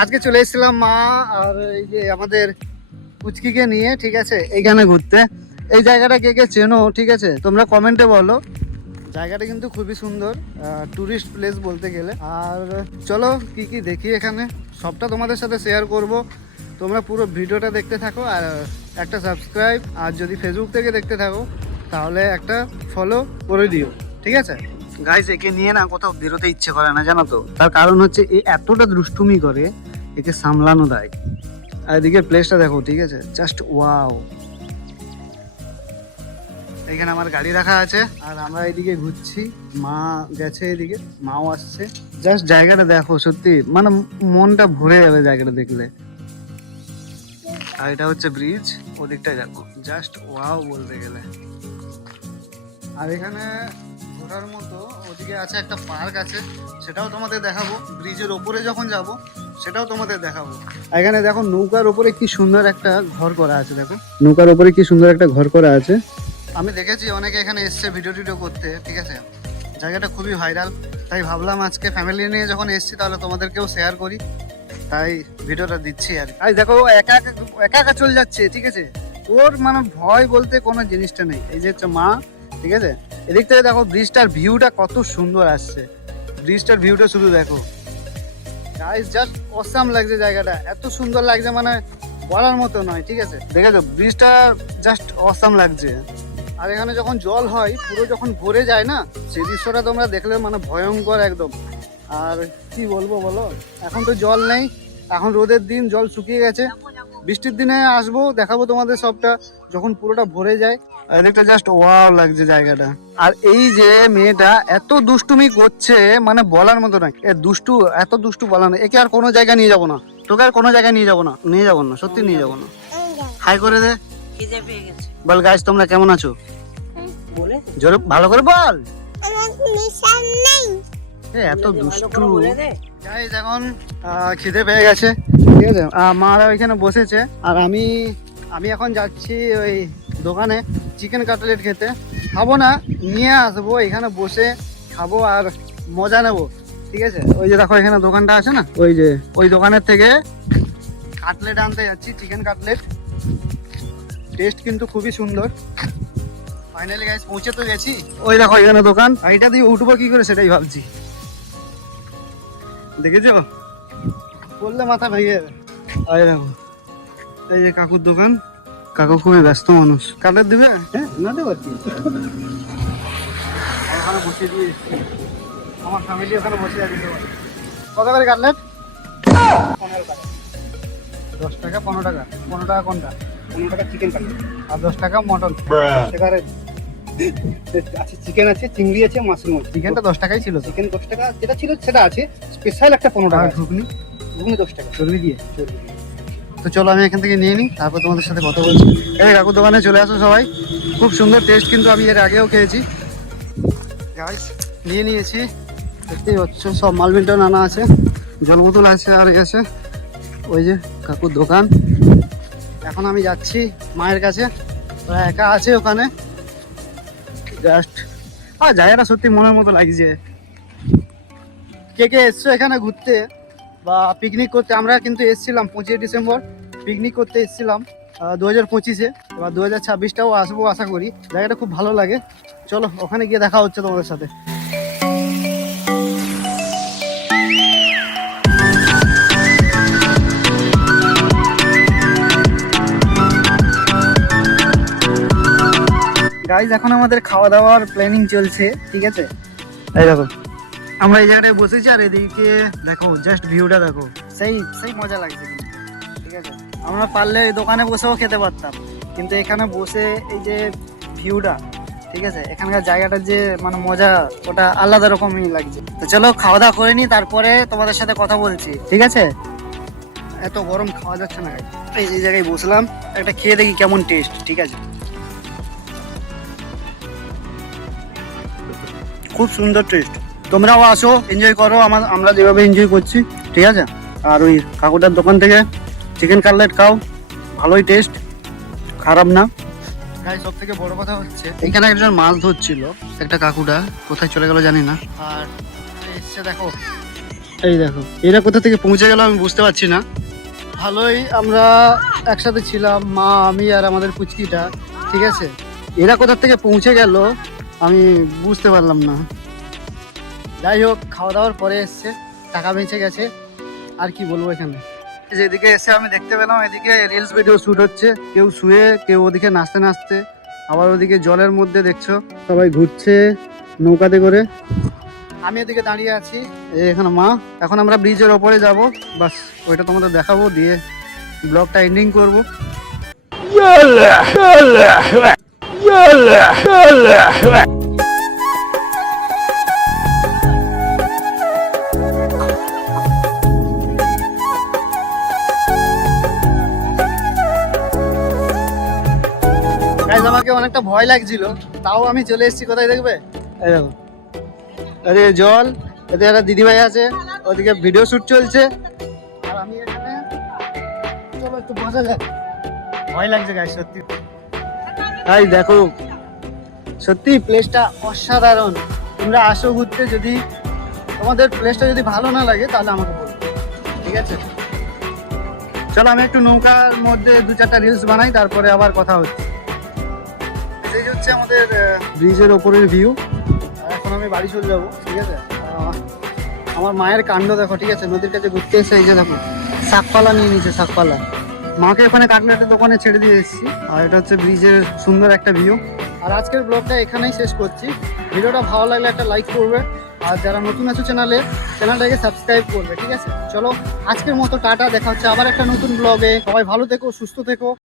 আজকে চলে এসেছিলাম মা আর এই যে আমাদের পুচকিকে নিয়ে, ঠিক আছে, এইখানে ঘুরতে। এই জায়গাটা কে কে চেনো, ঠিক আছে, তোমরা কমেন্টে বলো। জায়গাটা কিন্তু খুবই সুন্দর, টুরিস্ট প্লেস বলতে গেলে। আর চলো কি কি দেখি এখানে সবটা তোমাদের সাথে শেয়ার করব। তোমরা পুরো ভিডিওটা দেখতে থাকো আর একটা সাবস্ক্রাইব, আর যদি ফেসবুক থেকে দেখতে থাকো তাহলে একটা ফলো করে দিও, ঠিক আছে। গাইস, একে নিয়ে না কোথাও বেরোতে ইচ্ছে করে না, জানো তো। তার কারণ হচ্ছে এই এতটা দুষ্টুমি করে, একে সামলানো দেয়। আর এদিকে প্লেসটা দেখো, ঠিক আছে, জাস্ট ওয়াও। এখানে আমার গাড়ি রাখা আছে আর আমরা এদিকে ঘুরছি। মা গেছে এদিকে, মাও আসছে। জাস্ট জায়গাটা দেখো, সত্যি মানে মনটা ভরে যাবে জায়গাটা দেখলে। আর এটা হচ্ছে ব্রিজ, ওদিকটাই দেখো, জাস্ট ওয়াও বলতে গেলে। আর এখানে ঘোরার মতো ওদিকে আছে একটা পার্ক আছে, সেটাও তোমাদের দেখাবো। ব্রিজের ওপরে যখন যাব সেটাও তোমাদের দেখাবো। এখানে দেখো নৌকার ওপরে কি সুন্দর একটা ঘর করা আছে, দেখো নৌকার ওপরে কি সুন্দর একটা ঘর করা আছে। আমি দেখেছি অনেকে এখানে এসছে ভিডিও টিডিও করতে, ঠিক আছে। জায়গাটা খুবই ভাইরাল, তাই ভাবলাম আজকে ফ্যামিলি নিয়ে যখন এসছি তাহলে তোমাদেরকেও শেয়ার করি, তাই ভিডিওটা দিচ্ছি আর কি। আর দেখো একা একা একা চলে যাচ্ছে, ঠিক আছে। ওর মানে ভয় বলতে কোনো জিনিসটা নেই। এই যে হচ্ছে মা, ঠিক আছে। এদিক থেকে দেখো ব্রিজটার ভিউটা কত সুন্দর আসছে। ব্রিজটার ভিউটা শুধু দেখো গাইস, জাস্ট অসাম লাগছে জায়গাটা, এত সুন্দর লাগছে মানে বলার মতো নয়, ঠিক আছে। দেখেছো ব্রিজটা জাস্ট অসাম লাগছে। আর এখানে যখন জল হয় পুরো যখন ভরে যায় না, সেই দৃশ্যটা তোমরা দেখলে মানে ভয়ঙ্কর একদম। আর কি বলবো বলো, এখন তো জল নেই, এখন রোদের দিন, জল শুকিয়ে গেছে। বৃষ্টির দিনে আসবো, দেখাবো তোমাদের সবটা যখন পুরোটা ভরে যায়। আর এটা জাস্ট ওয়াও লাগছে জায়গাটা। আর এই যে মেয়েটা এত দুষ্টুমি করছে মানে বলার মতো নয়। এত দুষ্টু বলা না। একে আর কোনো জায়গায় নিয়ে যাবো না, তোকে আর কোনো জায়গায় নিয়ে যাবো না, সত্যি নিয়ে যাবো না। হাই করে দে, বল গাইস তোমরা কেমন আছো, জোরে ভালো করে বল। এত দুষ্টু গাইস। এখন খিদে পেয়ে গেছে, ঠিক আছে। মারা ওইখানে বসেছে আর আমি এখন যাচ্ছি ওই দোকানে চিকেন কাটলেট খেতে। খাবো না, নিয়ে আসবো, এখানে বসে খাবো আর মজা নেবো, ঠিক আছে। ওই যে দেখো এখানে দোকানটা আছে না, ওই যে ওই দোকানের থেকে কাটলেট আনতে যাচ্ছি, চিকেন কাটলেট। টেস্ট কিন্তু খুবই সুন্দর। ফাইনালি গাইস পৌঁছে তো গেছি। ওই দেখো এখানে দোকান, এটা দিয়ে উঠবো কি করে সেটাই ভাবছি। দেখেছো, বললে মাথা ভেঙে যাবে। এই দেখো, এই যে কাকুর দোকান। কাকু খুবই ব্যস্ত মানুষ। কাটলেট দিবে? হ্যাঁ, না দেবো আর কি। ওখানে বসে দিয়ে এসছি, আমার ফ্যামিলি ওখানে বসে আছে। কত করে কাটলেট? 15 টাকা। 10 টাকা 15 টাকা। 15 টাকা কোনটা? 15 টাকা চিকেন কাটলেট আর 10 টাকা মটন। এবারে আছে চিকেন আছে, চিংড়ি আছে, মাশরুম আছে। চিকেনটা 10 টাকাই ছিল। চিকেন 10 টাকা যেটা ছিল সেটা আছে, স্পেশাল একটা 15 টাকা ঘুগনি 10 টাকা চর্বি দিয়ে। তো চলো আমি এখান থেকে নিয়ে নিই, তারপর তোমাদের সাথে কথা বলছি। এই কাকুর দোকানে চলে আসো সবাই, খুব সুন্দর টেস্ট, কিন্তু আমি এর আগেও খেয়েছি। গাইস নিয়ে নিয়েছি, দেখতেই পাচ্ছ সব মাল মিল্টন আনা আছে, জল বোতল আছে আর আছে। ওই যে কাকুর দোকান। এখন আমি যাচ্ছি মায়ের কাছে, ওরা একা আছে ওখানে। জাস্ট জায়গাটা সত্যি মনের মতো লাগছে। কে কে এসছো এখানে ঘুরতে বা পিকনিক করতে? আমরা কিন্তু এসেছিলাম 25 ডিসেম্বর পিকনিক করতে এসেছিলাম 2025-এ। এবার 2026টাও আসবো আশা করি। জায়গাটা খুব ভালো লাগে। চলো ওখানে গিয়ে দেখা হচ্ছে তোমাদের সাথে। গাইজ এখন আমাদের খাওয়া দাওয়ার প্ল্যানিং চলছে, ঠিক আছে। এই দেখো আমরা এই জায়গাটায় বসেছি আর এদিকে দেখো জাস্ট ভিউটা দেখো, সেই মজা লাগছে, ঠিক আছে। আমরা পারলে এই দোকানে বসেও খেতে পারতাম, কিন্তু এখানে বসে এই যে ভিউটা, ঠিক আছে, এখানকার জায়গাটার যে মানে মজা, ওটা আলাদা রকমই লাগছে। তো চলো খাওয়া দাওয়া করে নি, তারপরে তোমাদের সাথে কথা বলছি, ঠিক আছে। এত গরম খাওয়া যাচ্ছে না। এই জায়গায় বসলাম, একটা খেয়ে দেখি কেমন টেস্ট, ঠিক আছে। খুব সুন্দর টেস্ট, তোমরাও আসো এনজয় করো আমরা যেভাবে এনজয় করছি, ঠিক আছে। আর ওই কাকুটার দোকান থেকে চিকেন কাটলেট খাও, ভালোই টেস্ট, খারাপ না। গাই সব থেকে বড় কথা হচ্ছে এখানে একজন মাছ ধরছিল, একটা কাকুটা কোথায় চলে গেল জানি না। আর এসছে দেখো, এই দেখো এরা কোথা থেকে পৌঁছে গেল আমি বুঝতে পারছি না। ভালোই আমরা একসাথে ছিলাম, মা আমি আর আমাদের পুচকিটা, ঠিক আছে। এরা কোথা থেকে পৌঁছে গেল আমি বুঝতে পারলাম না। যাই হোক, খাওয়া দাওয়ার পরে এসছে, টাকা বেঁচে গেছে, আর কি বলবো। এখানে যেদিকে এসে আমি দেখতে পেলাম এদিকে রিলস ভিডিও শ্যুট হচ্ছে, কেউ শুয়ে কেউ ওদিকে নাচতে নাচতে, আবার ওদিকে জলের মধ্যে দেখছো সবাই ঘুরছে নৌকাতে করে। আমি এদিকে দাঁড়িয়ে আছি, এখানে মা। এখন আমরা ব্রিজের ওপরে যাব, বাস ওইটা তোমাদের দেখাবো, দিয়ে ব্লগটা এন্ডিং করবো। গাইস আমাকে অনেকটা ভয় লাগছিল, তাও আমি চলে এসেছি। কোথায় দেখবে, এই দেখো আরে জল, এতে একটা দিদিভাই আছে, ওদিকে ভিডিও শুট চলছে, আর আমি এখানে। চলো একটু বসা যাক, ভয় লাগছে গাইস সত্যি। তাই দেখো সত্যি প্লেসটা অসাধারণ। তোমরা আসো ঘুরতে, যদি তোমাদের প্লেসটা যদি ভালো না লাগে তাহলে আমাকে বলো, ঠিক আছে। চলো আমি একটু নৌকার মধ্যে 2-4টা রিলস বানাই, তারপরে আবার কথা হচ্ছে। এই হচ্ছে আমাদের ব্রিজের ওপরের ভিউ। এখন আমি বাড়ি চলে যাবো, ঠিক আছে। আমার মায়ের কাণ্ড দেখো, ঠিক আছে। নদীর কাছে ঘুরতে এসে এই যে দেখো শাকপালা নিয়ে নিচ্ছে, শাকপালা। মাকে ওখানে কাকলেটের দোকানে ছেড়ে দিয়ে এসেছি। আর এটা হচ্ছে ব্রিজের সুন্দর একটা ভিউ। আর আজকের ব্লগটা এখানেই শেষ করছি। ভিডিওটা ভালো লাগলে একটা লাইক করবে, আর যারা নতুন আছো চ্যানেলটাকে সাবস্ক্রাইব করবে, ঠিক আছে। চলো আজকের মতো টাটা, দেখা হচ্ছে আবার একটা নতুন ব্লগে। সবাই ভালো থেকো, সুস্থ থেকো।